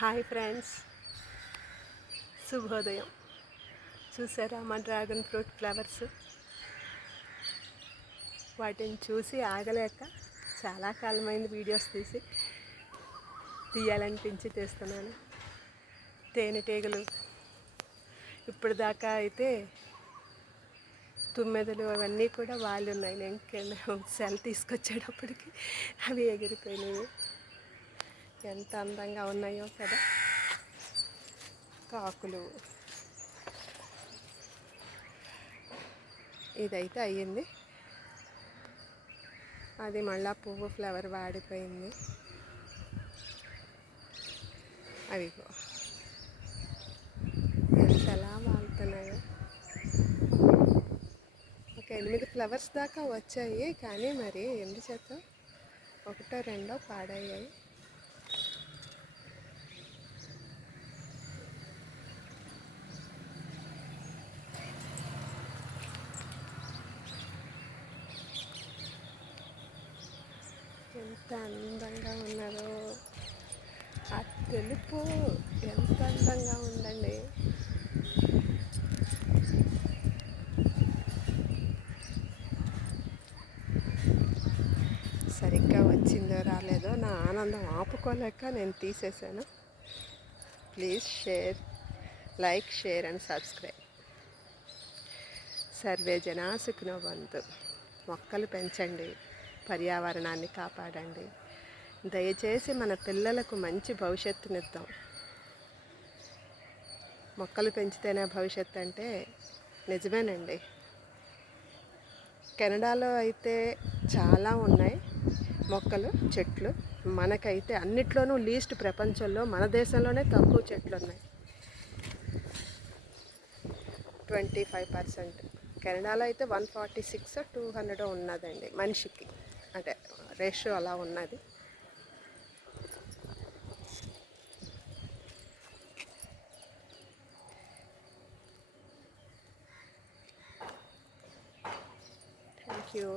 Hi friends, శుభోదయం. చూసారా మా డ్రాగన్ ఫ్రూట్ ఫ్లవర్స్? వాటిని చూసి ఆగలేక చాలా కాలమైంది వీడియోస్ తీయాలనిపించి తీస్తున్నాను. తేనెటీగలు ఇప్పుడు దాకా అయితే తుమ్మెదలు అవన్నీ కూడా వాళ్ళు ఉన్నాయి. నేను సెల్ తీసుకొచ్చేటప్పటికి అవి ఎగిరిపోయినాయి. ఎంత అందంగా ఉన్నాయో కదా కాకులు. ఇదైతే అయ్యింది, అది మళ్ళా పువ్వు ఫ్లవర్ వాడిపోయింది. అవిగో ఎంతలా వాడుతున్నాయో. ఒక 8 ఫ్లవర్స్ దాకా వచ్చాయి, కానీ మరి ఎందుచేత ఒకటో రెండో పాడయ్యాయి. ఎంత అందంగా ఉన్నదో ఆ తెలుపు, ఎంత అందంగా ఉందండి. సరిగ్గా వచ్చిందో రాలేదో నా ఆనందం ఆపుకోలేక నేను తీసేసాను. Please like, share and subscribe. Survey జనా సుఖినో భవంతు. మొక్కలు పెంచండి, పర్యావరణాన్ని కాపాడండి. దయచేసి మన పిల్లలకు మంచి భవిష్యత్తునిద్దాం. మొక్కలు పెంచితేనే భవిష్యత్తు అంటే నిజమేనండి. కెనడాలో అయితే చాలా ఉన్నాయి మొక్కలు, చెట్లు. మనకైతే అన్నిట్లోనూ లీస్ట్ ప్రపంచంలో మన దేశంలోనే తక్కువ చెట్లు ఉన్నాయి. 25%. కెనడాలో అయితే 146 200 ఉన్నదండి మనిషికి, అంటే రేషియో అలా ఉన్నది. Thank you.